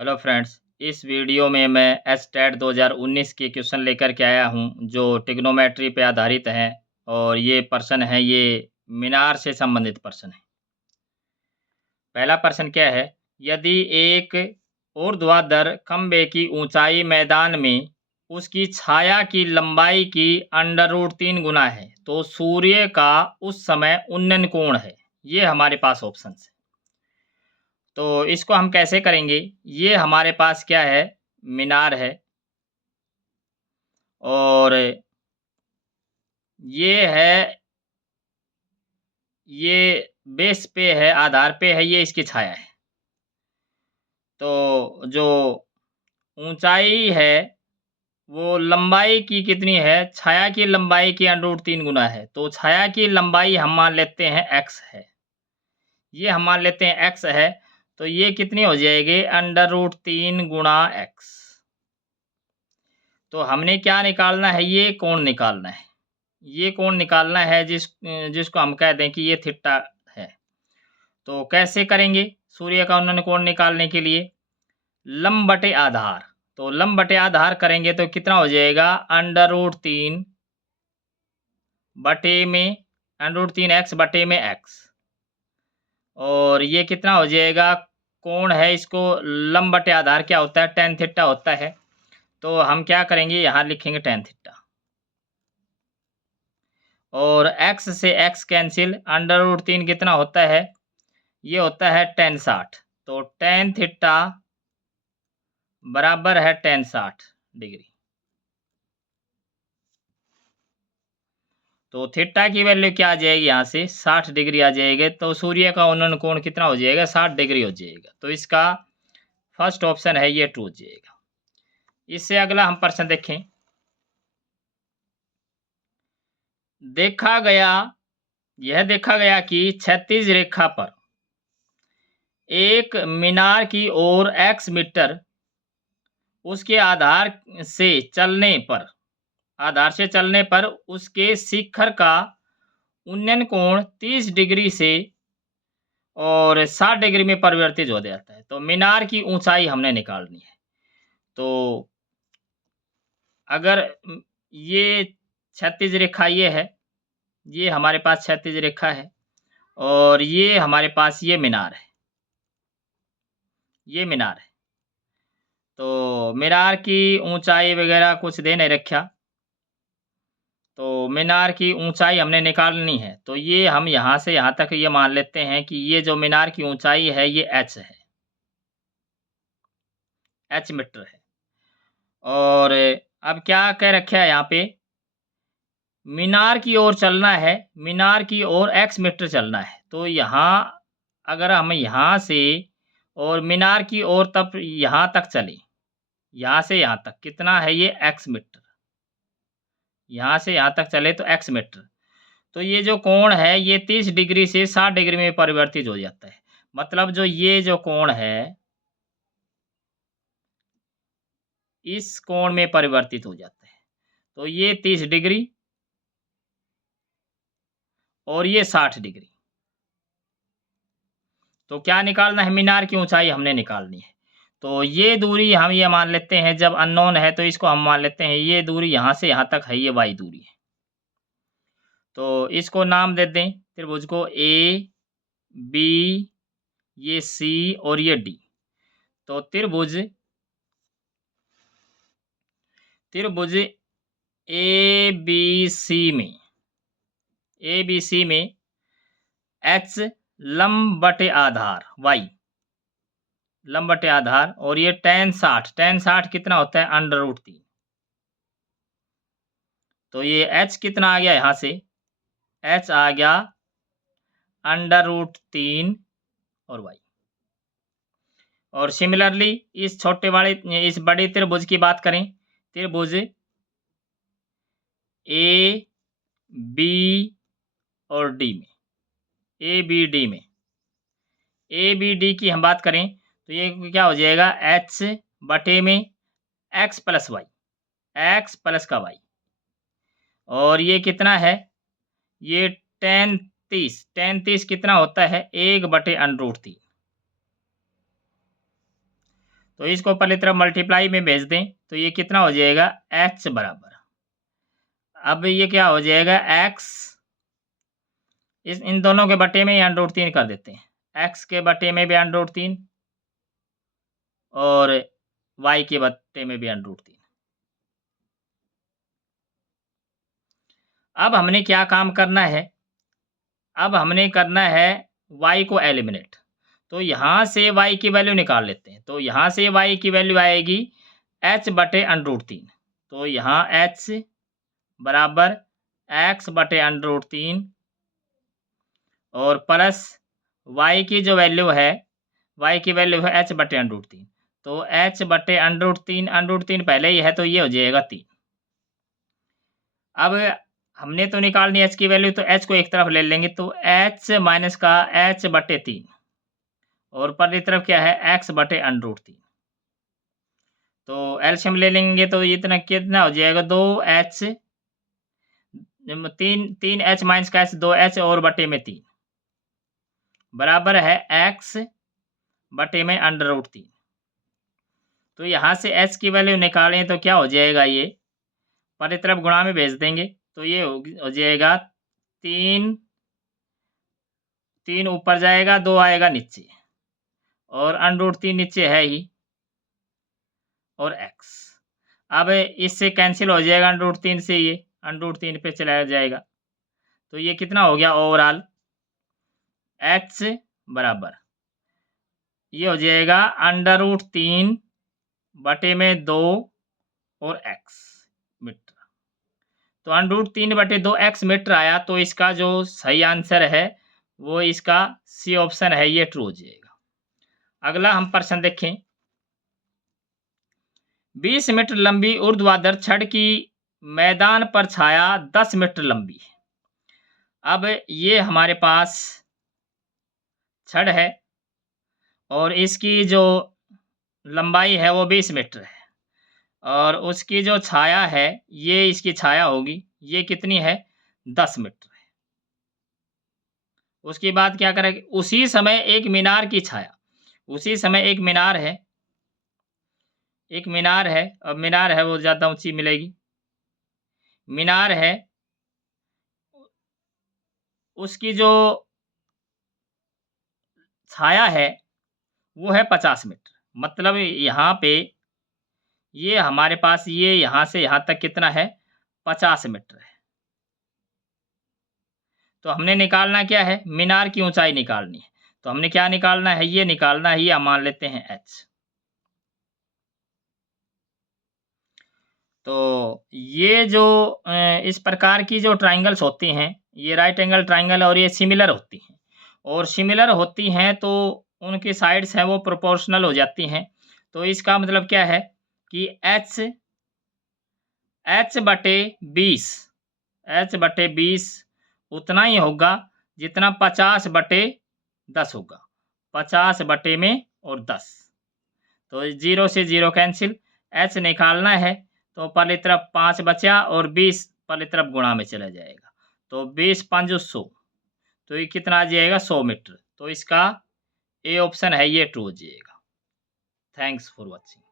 Hello friends, इस video में मैं एसटेट 2019 के क्वेश्चन लेकर के आया हूं जो ट्रिग्नोमेट्री पे आधारित हैं और ये प्रश्न है ये मीनार से संबंधित प्रश्न है। पहला प्रश्न क्या है, यदि एक ऊर्ध्वाधर खंभे की ऊंचाई मैदान में उसकी छाया की लंबाई की √3 गुना है तो सूर्य का उस समय उन्नयन कोण है। ये हमारे पास ऑप्शन है। तो इसको हम कैसे करेंगे, ये हमारे पास क्या है, मीनार है और ये है, ये बेस पे है, आधार पे है, ये इसकी छाया है। तो जो ऊंचाई है वो लंबाई की कितनी है, छाया की लंबाई की √3 गुना है। तो छाया की लंबाई हम मान लेते हैं x है, ये हम मान लेते हैं x है। तो ये कितनी हो जाएगी, √3 गुणा x। तो हमने क्या निकालना है, ये कोण निकालना है। ये कोण निकालना है जिसको हम कह दें कि ये थीटा है। तो कैसे करेंगे सूर्य का उन्नयन कोण निकालने के लिए, लंब बटे आधार। तो लंब बटे आधार करेंगे तो कितना हो जाएगा, √3 बटे में √3x बटे में x। और ये कितना हो जाएगा, कोण है, इसको लंब बटे आधार क्या होता है, tan थीटा होता है। तो हम क्या करेंगे, यहाँ लिखेंगे tan थीटा और x से x कैंसिल, √3 कितना होता है, ये होता है tan 60। तो tan थीटा बराबर है tan 60 डिग्री। तो थीटा की वैल्यू क्या आ जाएगी, यहाँ से 60 डिग्री आ जाएगी। तो सूर्य का उन्नयन कोण कितना हो जाएगा, 60 डिग्री हो जाएगा। तो इसका फर्स्ट ऑप्शन है ये ट्रू हो जाएगा। इससे अगला हम प्रश्न देखें। यह देखा गया कि क्षैतिज रेखा पर एक मीनार की ओर x मीटर उसके आधार से चलने पर उसके शिखर का उन्नयन कोण 30 डिग्री से और 60 डिग्री में परिवर्तित हो जाता है। तो मीनार की ऊंचाई हमने निकालनी है। तो अगर ये क्षैतिज रेखा ये है, ये हमारे पास क्षैतिज रेखा है और ये हमारे पास ये मीनार है, ये मीनार है। तो मीनार की ऊंचाई वगैरह कुछ दे नहीं रखा, तो मीनार की ऊंचाई हमने निकालनी है। तो ये हम यहाँ से यहाँ तक ये मान लेते हैं कि ये जो मीनार की ऊंचाई है ये h है, h मीटर है। और अब क्या कह रखा है यहाँ पे, मीनार की ओर चलना है, मीनार की ओर x मीटर चलना है। तो यहाँ अगर हम यहाँ से और मीनार की ओर तब यहाँ तक चले, यहाँ से यहाँ तक कितना है ये x मीटर, यहाँ से यहाँ तक चले तो x मीटर। तो ये जो कोण है ये 30 डिग्री से 60 डिग्री में परिवर्तित हो जाता है। मतलब जो ये जो कोण है इस कोण में परिवर्तित हो जाता है। तो ये 30 डिग्री और ये 60 डिग्री। तो क्या निकालना है, मीनार की ऊंचाई हमने निकालनी है। तो ये दूरी हम ये मान लेते हैं, जब अननोन है तो इसको हम मान लेते हैं ये दूरी यहाँ से यहाँ तक है, ये y दूरी है। तो इसको नाम दे दें त्रिभुज को ए बी, ये सी और ये डी। तो त्रिभुज ए बी सी में h लंब बटे आधार y, लंब बटे आधार, और ये tan 60 कितना होता है, √3। तो ये h कितना आ गया, यहाँ से h आ गया √3 और y। और सिमिलरली इस बड़े त्रिभुज की बात करें, त्रिभुज ए बी और डी में, ए बी डी की हम बात करें तो ये क्या हो जाएगा, h बटे में x plus y, x plus का y। और ये कितना है, ये tan 30 कितना होता है, 1 बटे √3। तो इसको पहले तरफ मल्टीप्लाई में भेज दें तो ये कितना हो जाएगा h बराबर, अब ये क्या हो जाएगा x, इन दोनों के बटे में √3 कर देते हैं, x के बटे में भी √3 और y के बटे में भी √3। अब हमने क्या काम करना है, अब हमने करना है y को एलिमिनेट, तो यहाँ से y की वैल्यू निकाल लेते हैं। तो यहाँ से y की वैल्यू आएगी h बटे √3, तो यहाँ h बराबर x बटे √3 और प्लस y की जो वैल्यू है, y की वैल्यू है h बटे √3, तो h बटे √3 पहले ही है तो ये हो जाएगा 3। अब हमने तो निकालनी h की वैल्यू, तो h को एक तरफ ले लेंगे तो h माइनस का h बटे 3 और पर तरफ क्या है x बटे √3, तो एलसीएम ले लेंगे तो इतना कितना हो जाएगा 2h, 3h माइनस का h 2h और बटे में 3 बराबर है x बटे में √3। तो यहाँ से h की वैल्यू निकालें तो क्या हो जाएगा, ये पर तरफ गुणा में भेज देंगे तो ये हो जाएगा 3 ऊपर जाएगा, 2 आएगा नीचे और √3 नीचे है ही और x। अब इससे कैंसिल हो जाएगा √3 से, ये √3 पे चला जाएगा, तो ये कितना हो गया ओवरऑल h बराबर ये हो जाएगा √3 बटे में 2 और x मीटर, तो √3 बटे 2x मीटर आया। तो इसका जो सही आंसर है वो इसका सी ऑप्शन है, ये ट्रू हो जाएगा। अगला हम प्रश्न देखें, 20 मीटर लंबी ऊर्ध्वाधर छड़ की मैदान पर छाया 10 मीटर लंबी है। अब ये हमारे पास छड़ है और इसकी जो लंबाई है वो 20 मीटर है और उसकी जो छाया है, ये इसकी छाया होगी, ये कितनी है 10 मीटर है। उसके बाद क्या करेंगे, उसी समय एक मीनार की छाया, उसी समय एक मीनार है, अब मीनार है वो ज़्यादा ऊंची मिलेगी, मीनार है उसकी जो छाया है वो है 50 मीटर। मतलब यहाँ पे ये हमारे पास ये यहाँ से यहाँ तक कितना है 50 मीटर है। तो हमने निकालना क्या है, मीनार की ऊंचाई निकालनी है। तो हमने क्या निकालना है, ये निकालना है, ये हम मान लेते हैं h। तो ये जो इस प्रकार की जो ट्राइंगल्स होती हैं, ये राइट एंगल ट्राइंगल और ये सिमिलर होती हैं, और सिमिलर होती हैं तो उनकी साइड्स हैं वो प्रोपोर्शनल हो जाती हैं। तो इसका मतलब क्या है कि h बटे 20 उतना ही होगा जितना 50 बटे 10 होगा, 50 बटे में और 10, तो 0 से 0 कैंसिल, h निकालना है तो पहले तरफ 5 बचा और 20 पहले तरफ गुणा में चला जाएगा, तो 20 5 100, तो ये कितना आ जाएगा 100 मीटर। तो इसका ए ऑप्शन है ये ट्रू हो जाएगा। Thanks for watching.